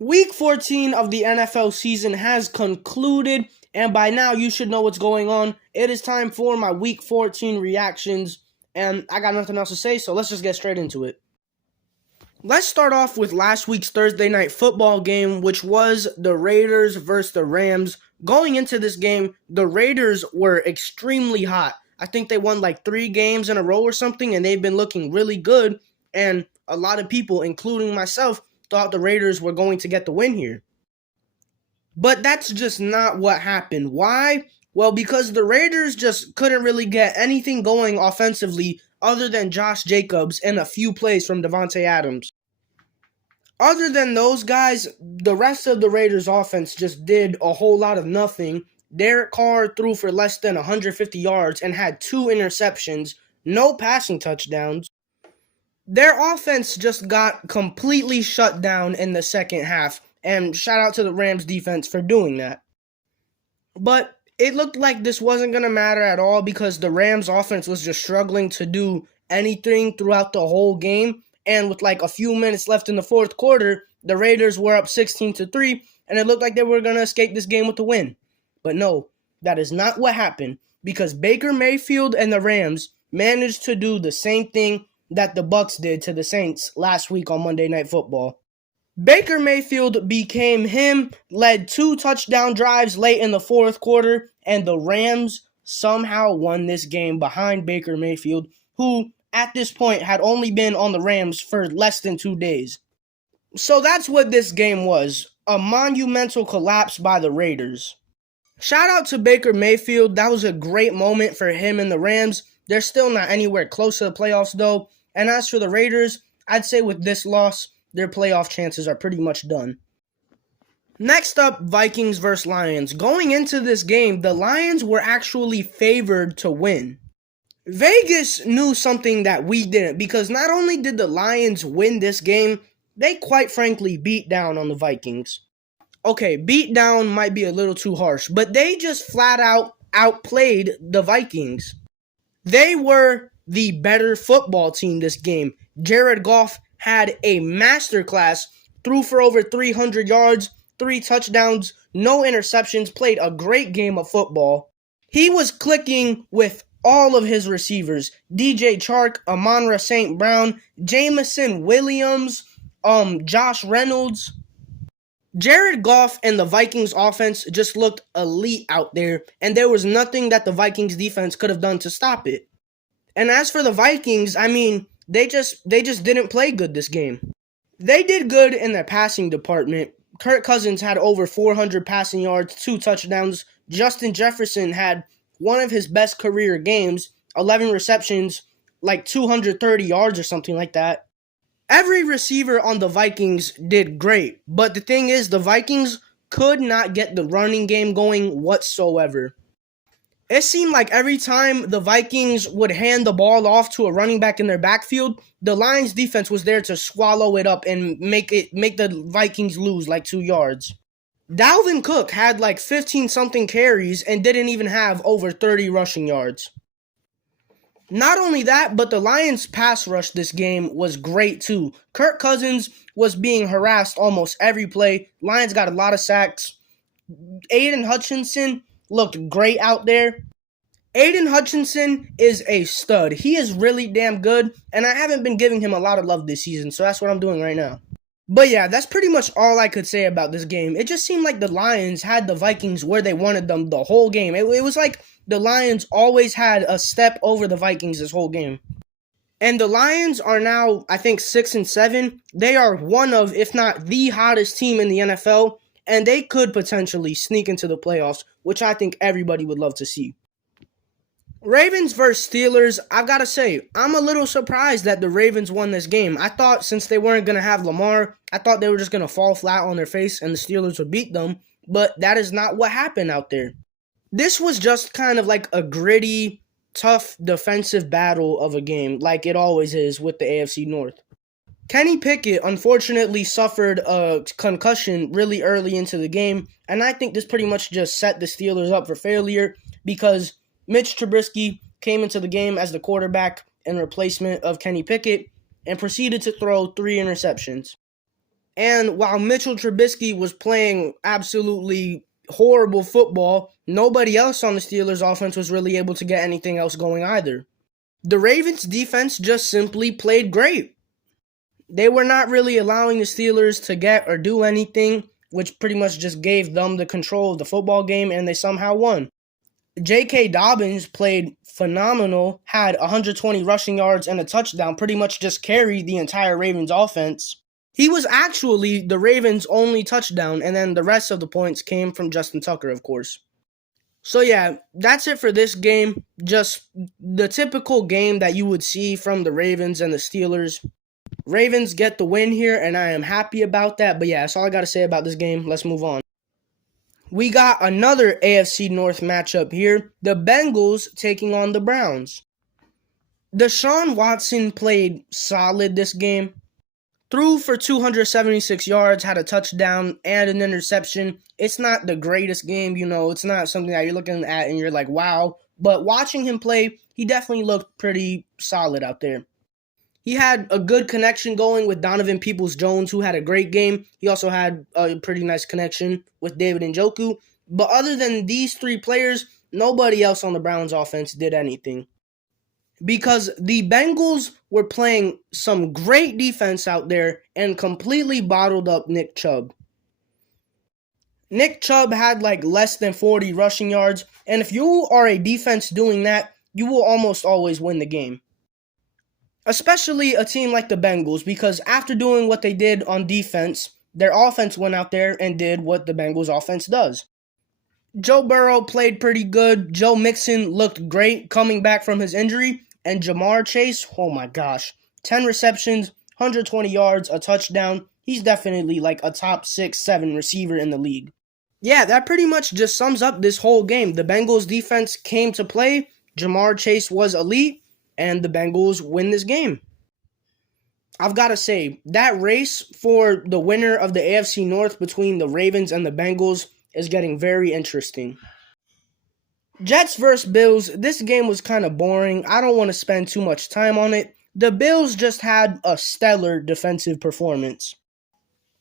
Week 14 of the NFL season has concluded, and by now you should know what's going on. It is time for my Week 14 reactions, and I got nothing else to say, so let's just get straight into it. Let's start off with last week's Thursday night football game, which was the Raiders versus the Rams. Going into this game, the Raiders were extremely hot. I think they won like 3 games in a row or something, and they've been looking really good, and a lot of people, including myself, thought the Raiders were going to get the win here. But that's just not what happened. Why? Well, because the Raiders just couldn't really get anything going offensively other than Josh Jacobs and a few plays from Davante Adams. Other than those guys, the rest of the Raiders offense just did a whole lot of nothing. Derek Carr threw for less than 150 yards and had 2 interceptions, no passing touchdowns. Their offense just got completely shut down in the second half, and shout out to the Rams defense for doing that. But it looked like this wasn't going to matter at all because the Rams offense was just struggling to do anything throughout the whole game, and with like a few minutes left in the fourth quarter, the Raiders were up 16-3, and it looked like they were going to escape this game with a win. But no, that is not what happened because Baker Mayfield and the Rams managed to do the same thing that the Bucs did to the Saints last week on Monday Night Football. Baker Mayfield became him, led 2 touchdown drives late in the fourth quarter, and the Rams somehow won this game behind Baker Mayfield, who at this point had only been on the Rams for less than 2 days. So that's what this game was, a monumental collapse by the Raiders. Shout out to Baker Mayfield, that was a great moment for him and the Rams. They're still not anywhere close to the playoffs though. And as for the Raiders, I'd say with this loss, their playoff chances are pretty much done. Next up, Vikings versus Lions. Going into this game, the Lions were actually favored to win. Vegas knew something that we didn't because not only did the Lions win this game, they quite frankly beat down on the Vikings. Okay, beat down might be a little too harsh, but they just flat out outplayed the Vikings. They were the better football team this game. Jared Goff had a masterclass, threw for over 300 yards, 3 touchdowns, no interceptions, played a great game of football. He was clicking with all of his receivers. DJ Chark, Amon-Ra St. Brown, Jameson Williams, Josh Reynolds. Jared Goff and the Vikings offense just looked elite out there, and there was nothing that the Vikings defense could have done to stop it. And as for the Vikings, I mean, they just didn't play good this game. They did good in their passing department. Kirk Cousins had over 400 passing yards, 2 touchdowns. Justin Jefferson had one of his best career games, 11 receptions, like 230 yards or something like that. Every receiver on the Vikings did great, but the thing is, the Vikings could not get the running game going whatsoever. It seemed like every time the Vikings would hand the ball off to a running back in their backfield, the Lions defense was there to swallow it up and make the Vikings lose like 2 yards. Dalvin Cook had like 15-something carries and didn't even have over 30 rushing yards. Not only that, but the Lions' pass rush this game was great too. Kirk Cousins was being harassed almost every play. Lions got a lot of sacks. Aiden Hutchinson looked great out there. Aiden Hutchinson is a stud. He is really damn good, and I haven't been giving him a lot of love this season, so that's what I'm doing right now. But yeah, that's pretty much all I could say about this game. It just seemed like the Lions had the Vikings where they wanted them the whole game. It was like the Lions always had a step over the Vikings this whole game. And the Lions are now, I think, 6-7. They are one of, if not the hottest team in the NFL, and they could potentially sneak into the playoffs, which I think everybody would love to see. Ravens versus Steelers, I've got to say, I'm a little surprised that the Ravens won this game. I thought since they weren't going to have Lamar, I thought they were just going to fall flat on their face and the Steelers would beat them, but that is not what happened out there. This was just kind of like a gritty, tough defensive battle of a game, like it always is with the AFC North. Kenny Pickett unfortunately suffered a concussion really early into the game, and I think this pretty much just set the Steelers up for failure because Mitch Trubisky came into the game as the quarterback in replacement of Kenny Pickett and proceeded to throw 3 interceptions. And while Mitchell Trubisky was playing absolutely horrible football, nobody else on the Steelers offense was really able to get anything else going either. The Ravens defense just simply played great. They were not really allowing the Steelers to get or do anything, which pretty much just gave them the control of the football game, and they somehow won. J.K. Dobbins played phenomenal, had 120 rushing yards and a touchdown, pretty much just carried the entire Ravens offense. He was actually the Ravens' only touchdown, and then the rest of the points came from Justin Tucker, of course. So yeah, that's it for this game. Just the typical game that you would see from the Ravens and the Steelers. Ravens get the win here, and I am happy about that. But yeah, that's all I got to say about this game. Let's move on. We got another AFC North matchup here. The Bengals taking on the Browns. Deshaun Watson played solid this game. Threw for 276 yards, had a touchdown and an interception. It's not the greatest game, it's not something that you're looking at and you're like, wow. But watching him play, he definitely looked pretty solid out there. He had a good connection going with Donovan Peoples-Jones, who had a great game. He also had a pretty nice connection with David Njoku. But other than these three players, nobody else on the Browns offense did anything. Because the Bengals were playing some great defense out there and completely bottled up Nick Chubb. Nick Chubb had like less than 40 rushing yards, and if you are a defense doing that, you will almost always win the game. Especially a team like the Bengals, because after doing what they did on defense, their offense went out there and did what the Bengals offense does. Joe Burrow played pretty good. Joe Mixon looked great coming back from his injury. And Jamar Chase, oh my gosh, 10 receptions, 120 yards, a touchdown. He's definitely like a top 6-7 receiver in the league. Yeah, that pretty much just sums up this whole game. The Bengals defense came to play. Jamar Chase was elite, and the Bengals win this game. I've got to say, that race for the winner of the AFC North between the Ravens and the Bengals is getting very interesting. Jets versus Bills, this game was kind of boring. I don't want to spend too much time on it. The Bills just had a stellar defensive performance.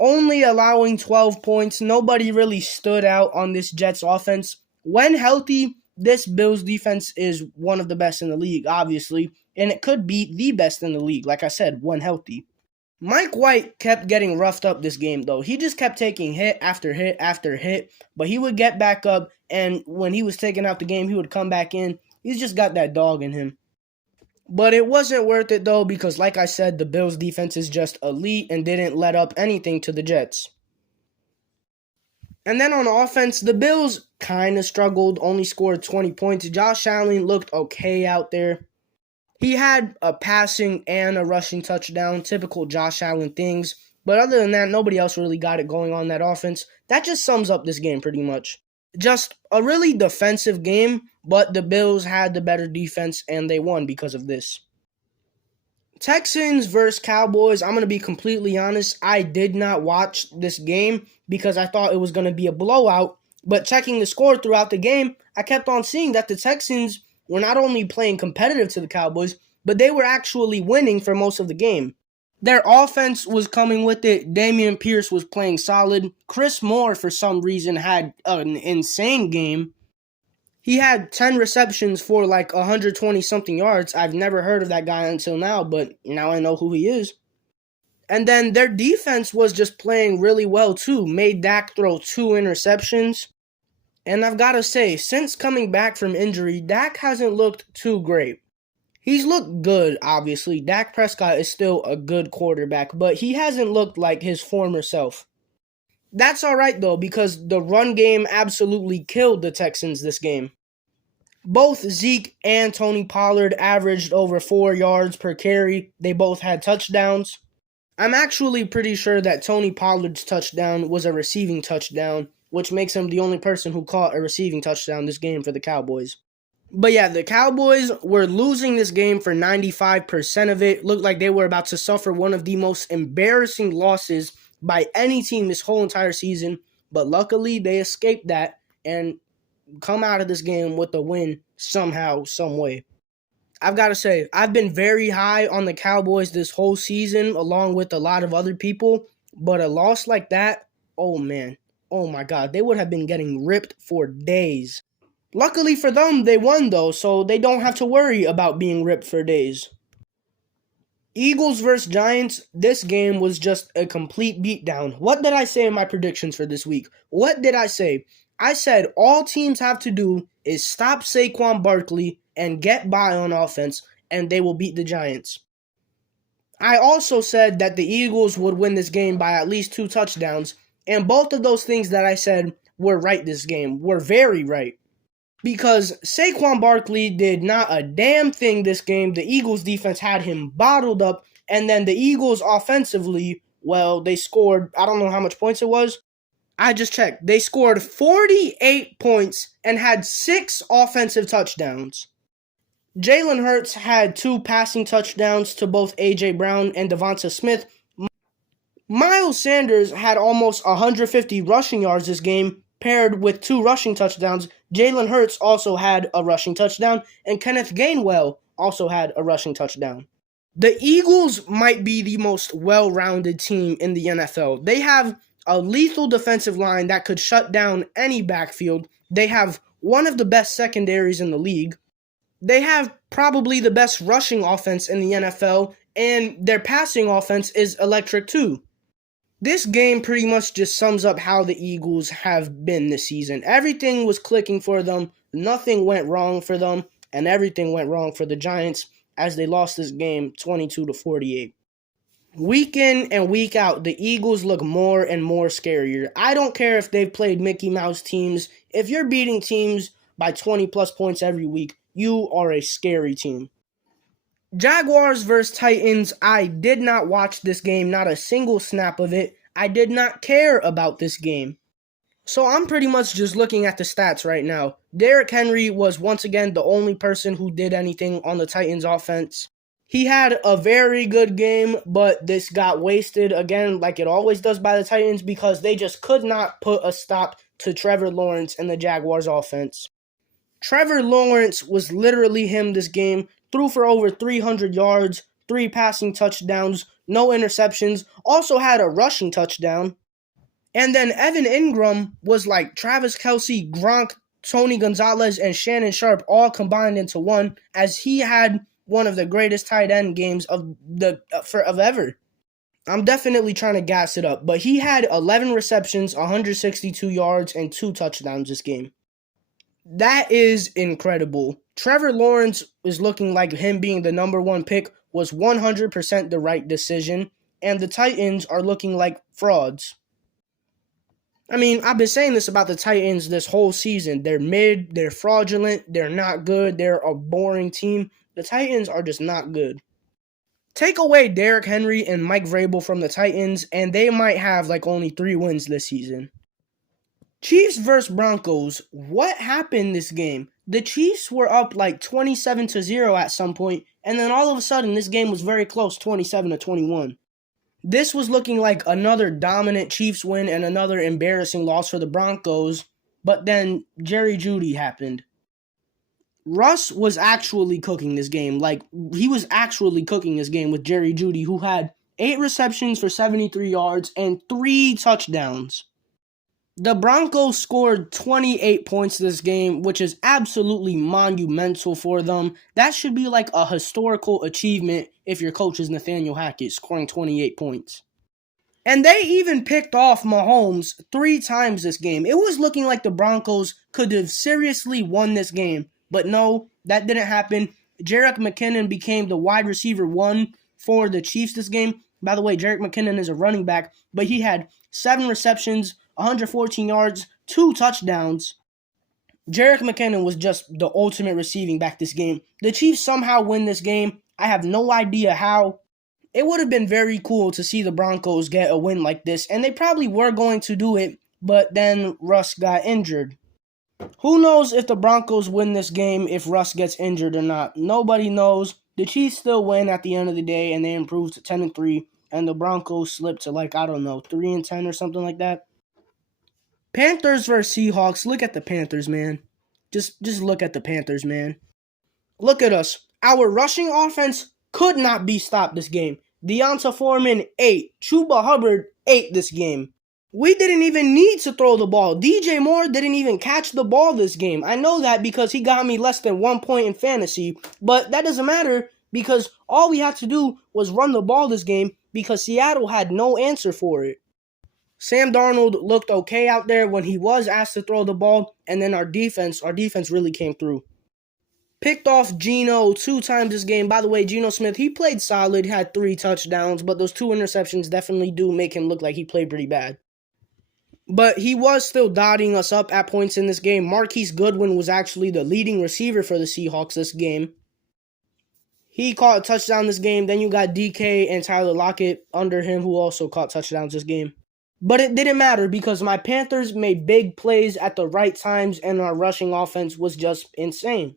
Only allowing 12 points, nobody really stood out on this Jets offense. When healthy, this Bills defense is one of the best in the league, obviously, and it could be the best in the league, like I said, when healthy. Mike White kept getting roughed up this game, though. He just kept taking hit after hit after hit, but he would get back up, and when he was taking out the game, he would come back in. He's just got that dog in him. But it wasn't worth it, though, because like I said, the Bills' defense is just elite and didn't let up anything to the Jets. And then on offense, the Bills kind of struggled, only scored 20 points. Josh Allen looked okay out there. He had a passing and a rushing touchdown, typical Josh Allen things. But other than that, nobody else really got it going on that offense. That just sums up this game pretty much. Just a really defensive game, but the Bills had the better defense and they won because of this. Texans versus Cowboys, I'm going to be completely honest. I did not watch this game because I thought it was going to be a blowout. But checking the score throughout the game, I kept on seeing that the Texans were not only playing competitive to the Cowboys, but they were actually winning for most of the game. Their offense was coming with it. Dameon Pierce was playing solid. Chris Moore, for some reason, had an insane game. He had 10 receptions for like 120-something yards. I've never heard of that guy until now, but now I know who he is. And then their defense was just playing really well, too. Made Dak throw 2 interceptions. And I've got to say, since coming back from injury, Dak hasn't looked too great. He's looked good, obviously. Dak Prescott is still a good quarterback, but he hasn't looked like his former self. That's alright, though, because the run game absolutely killed the Texans this game. Both Zeke and Tony Pollard averaged over 4 yards per carry. They both had touchdowns. I'm actually pretty sure that Tony Pollard's touchdown was a receiving touchdown, which makes him the only person who caught a receiving touchdown this game for the Cowboys. But yeah, the Cowboys were losing this game for 95% of it. Looked like they were about to suffer one of the most embarrassing losses by any team this whole entire season. But luckily, they escaped that and come out of this game with a win somehow, some way. I've got to say, I've been very high on the Cowboys this whole season, along with a lot of other people. But a loss like that, oh man, oh my God, they would have been getting ripped for days. Luckily for them, they won though, so they don't have to worry about being ripped for days. Eagles versus Giants, this game was just a complete beatdown. What did I say in my predictions for this week? What did I say? I said all teams have to do is stop Saquon Barkley and get by on offense, and they will beat the Giants. I also said that the Eagles would win this game by at least 2 touchdowns, and both of those things that I said were right this game, were very right. Because Saquon Barkley did not a damn thing this game. The Eagles defense had him bottled up, and then the Eagles offensively, well, they scored, I don't know how much points it was. I just checked. They scored 48 points and had 6 offensive touchdowns. Jalen Hurts had 2 passing touchdowns to both A.J. Brown and Devonta Smith. Miles Sanders had almost 150 rushing yards this game, paired with 2 rushing touchdowns. Jalen Hurts also had a rushing touchdown, and Kenneth Gainwell also had a rushing touchdown. The Eagles might be the most well-rounded team in the NFL. They have a lethal defensive line that could shut down any backfield. They have one of the best secondaries in the league. They have probably the best rushing offense in the NFL, and their passing offense is electric too. This game pretty much just sums up how the Eagles have been this season. Everything was clicking for them, nothing went wrong for them, and everything went wrong for the Giants as they lost this game 22-48. Week in and week out, the Eagles look more and more scarier. I don't care if they've played Mickey Mouse teams. If you're beating teams by 20 plus points every week, you are a scary team. Jaguars versus Titans, I did not watch this game, not a single snap of it. I did not care about this game. So I'm pretty much just looking at the stats right now. Derrick Henry was once again the only person who did anything on the Titans offense. He had a very good game, but this got wasted again like it always does by the Titans because they just could not put a stop to Trevor Lawrence and the Jaguars offense. Trevor Lawrence was literally him this game, threw for over 300 yards, 3 passing touchdowns, no interceptions, also had a rushing touchdown. And then Evan Ingram was like Travis Kelce, Gronk, Tony Gonzalez, and Shannon Sharp all combined into one, as he had one of the greatest tight end games of ever. I'm definitely trying to gas it up, but he had 11 receptions, 162 yards, and 2 touchdowns this game. That is incredible. Trevor Lawrence is looking like him being the number 1 pick was 100% the right decision, and the Titans are looking like frauds. I mean, I've been saying this about the Titans this whole season. They're mid, they're fraudulent, they're not good, they're a boring team. The Titans are just not good. Take away Derrick Henry and Mike Vrabel from the Titans, and they might have like only 3 wins this season. Chiefs versus Broncos. What happened this game? The Chiefs were up like 27-0 at some point, and then all of a sudden this game was very close, 27-21. This was looking like another dominant Chiefs win and another embarrassing loss for the Broncos, but then Jerry Jeudy happened. Russ was actually cooking this game. He was actually cooking this game with Jerry Jeudy, who had 8 receptions for 73 yards and 3 touchdowns. The Broncos scored 28 points this game, which is absolutely monumental for them. That should be like a historical achievement if your coach is Nathaniel Hackett, scoring 28 points. And they even picked off Mahomes 3 times this game. It was looking like the Broncos could have seriously won this game, but no, that didn't happen. Jerick McKinnon became the wide receiver 1 for the Chiefs this game. By the way, Jerick McKinnon is a running back, but he had 7 receptions, 114 yards, 2 touchdowns. Jerick McKinnon was just the ultimate receiving back this game. The Chiefs somehow win this game. I have no idea how. It would have been very cool to see the Broncos get a win like this, and they probably were going to do it, but then Russ got injured. Who knows if the Broncos win this game if Russ gets injured or not? Nobody knows. The Chiefs still win at the end of the day, and they improved to 10-3, and the Broncos slipped to 3-10 or something like that. Panthers versus Seahawks. Look at the Panthers, man. Just look at the Panthers, man. Look at us. Our rushing offense could not be stopped this game. Deonta Foreman, 8. Chuba Hubbard, ate this game. We didn't even need to throw the ball. DJ Moore didn't even catch the ball this game. I know that because he got me less than 1 point in fantasy, but that doesn't matter because all we had to do was run the ball this game because Seattle had no answer for it. Sam Darnold looked okay out there when he was asked to throw the ball, and then our defense really came through. Picked off Geno 2 times this game. By the way, Geno Smith, he played solid, had 3 touchdowns, but those 2 interceptions definitely do make him look like he played pretty bad. But he was still dotting us up at points in this game. Marquise Goodwin was actually the leading receiver for the Seahawks this game. He caught a touchdown this game. Then you got DK and Tyler Lockett under him who also caught touchdowns this game. But it didn't matter because my Panthers made big plays at the right times and our rushing offense was just insane.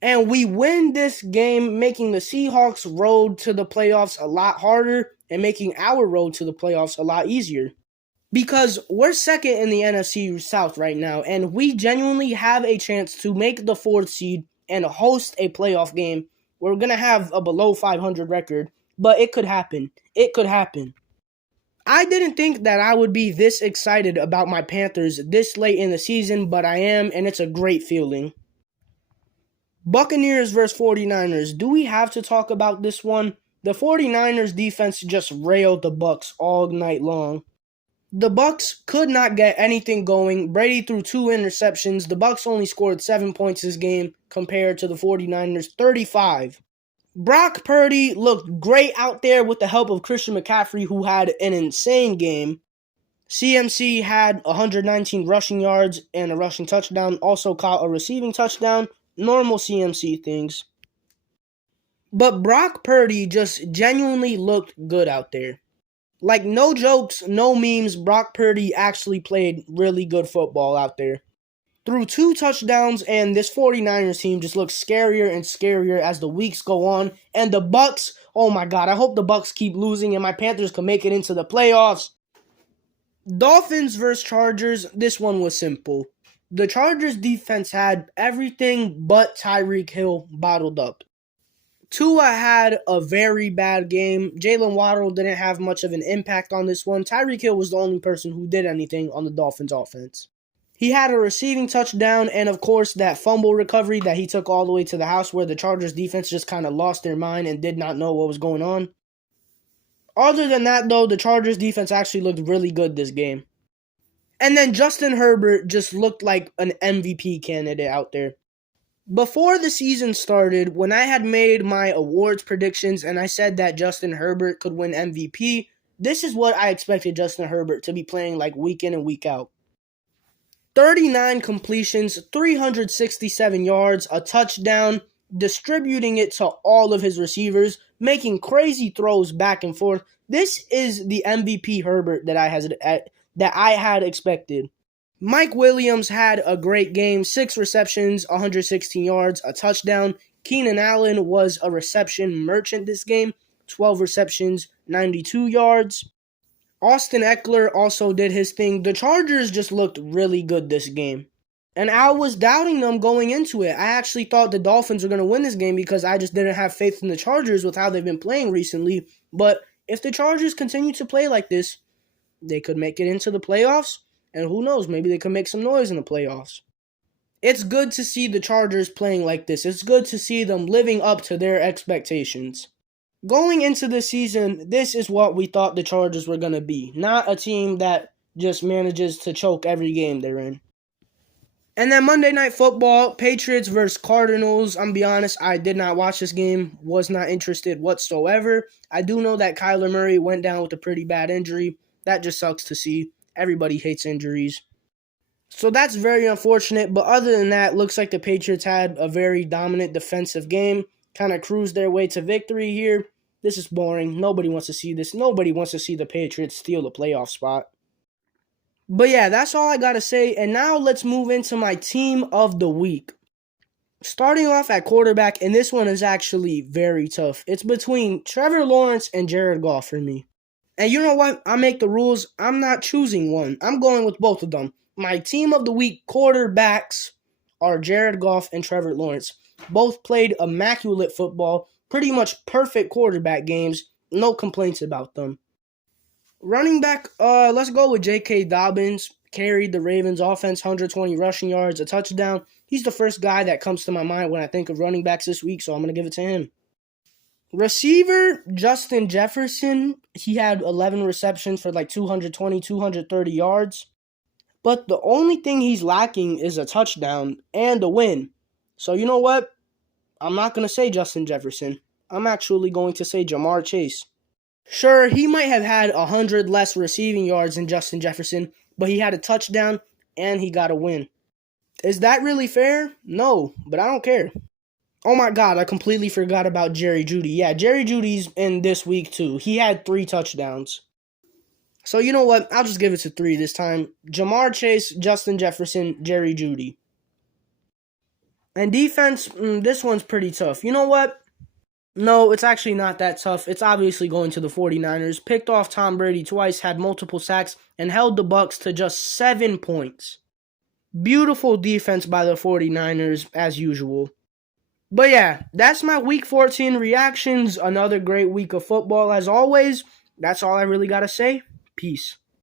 And we win this game, making the Seahawks' road to the playoffs a lot harder and making our road to the playoffs a lot easier. Because we're second in the NFC South right now, and we genuinely have a chance to make the 4th seed and host a playoff game. We're going to have a below 500 record, but it could happen. It could happen. I didn't think that I would be this excited about my Panthers this late in the season, but I am, and it's a great feeling. Buccaneers versus 49ers. Do we have to talk about this one? The 49ers defense just railed the Bucs all night long. The Bucs could not get anything going. Brady threw 2 interceptions. The Bucs only scored 7 points this game compared to the 49ers 35. Brock Purdy looked great out there with the help of Christian McCaffrey, who had an insane game. CMC had 119 rushing yards and a rushing touchdown. Also caught a receiving touchdown. Normal CMC things. But Brock Purdy just genuinely looked good out there. Like, no jokes, no memes, Brock Purdy actually played really good football out there. Threw 2 touchdowns, and this 49ers team just looks scarier and scarier as the weeks go on. And the Bucs, oh my God, I hope the Bucs keep losing and my Panthers can make it into the playoffs. Dolphins versus Chargers, this one was simple. The Chargers defense had everything but Tyreek Hill bottled up. Tua had a very bad game. Jalen Waddle didn't have much of an impact on this one. Tyreek Hill was the only person who did anything on the Dolphins offense. He had a receiving touchdown and, of course, that fumble recovery that he took all the way to the house where the Chargers defense just kind of lost their mind and did not know what was going on. Other than that, though, the Chargers defense actually looked really good this game. And then Justin Herbert just looked like an MVP candidate out there. Before the season started, when I had made my awards predictions and I said that Justin Herbert could win MVP, this is what I expected Justin Herbert to be playing like week in and week out. 39 completions, 367 yards, a touchdown, distributing it to all of his receivers, making crazy throws back and forth. This is the MVP Herbert that I had expected. Mike Williams had a great game, 6 receptions, 116 yards, a touchdown. Keenan Allen was a reception merchant this game, 12 receptions, 92 yards. Austin Eckler also did his thing. The Chargers just looked really good this game. And I was doubting them going into it. I actually thought the Dolphins were going to win this game because I just didn't have faith in the Chargers with how they've been playing recently. But if the Chargers continue to play like this, they could make it into the playoffs. And who knows, maybe they could make some noise in the playoffs. It's good to see the Chargers playing like this. It's good to see them living up to their expectations. Going into the season, this is what we thought the Chargers were going to be. Not a team that just manages to choke every game they're in. And then Monday Night Football, Patriots versus Cardinals. I'm going to be honest, I did not watch this game. Was not interested whatsoever. I do know that Kyler Murray went down with a pretty bad injury. That just sucks to see. Everybody hates injuries. So that's very unfortunate. But other than that, looks like the Patriots had a very dominant defensive game. Kind of cruised their way to victory here. This is boring. Nobody wants to see this. Nobody wants to see the Patriots steal a playoff spot. But yeah, that's all I got to say. And now let's move into my team of the week. Starting off at quarterback, and this one is actually very tough. It's between Trevor Lawrence and Jared Goff for me. And you know what? I make the rules. I'm not choosing one. I'm going with both of them. My team of the week quarterbacks are Jared Goff and Trevor Lawrence. Both played immaculate football, pretty much perfect quarterback games. No complaints about them. Running back, let's go with J.K. Dobbins. Carried the Ravens offense, 120 rushing yards, a touchdown. He's the first guy that comes to my mind when I think of running backs this week, so I'm going to give it to him. Receiver, Justin Jefferson. He had 11 receptions for like 220, 230 yards. But the only thing he's lacking is a touchdown and a win. So you know what? I'm not going to say Justin Jefferson. I'm actually going to say Ja'Marr Chase. Sure, he might have had 100 less receiving yards than Justin Jefferson, but he had a touchdown and he got a win. Is that really fair? No, but I don't care. Oh my God, I completely forgot about Jerry Jeudy. Yeah, Jerry Jeudy's in this week too. He had 3 touchdowns. So you know what? I'll just give it to 3 this time. Ja'Marr Chase, Justin Jefferson, Jerry Jeudy. And defense, this one's pretty tough. You know what? No, it's actually not that tough. It's obviously going to the 49ers. Picked off Tom Brady twice, had multiple sacks, and held the Bucs to just 7 points. Beautiful defense by the 49ers, as usual. But yeah, that's my Week 14 reactions. Another great week of football, as always. That's all I really got to say. Peace.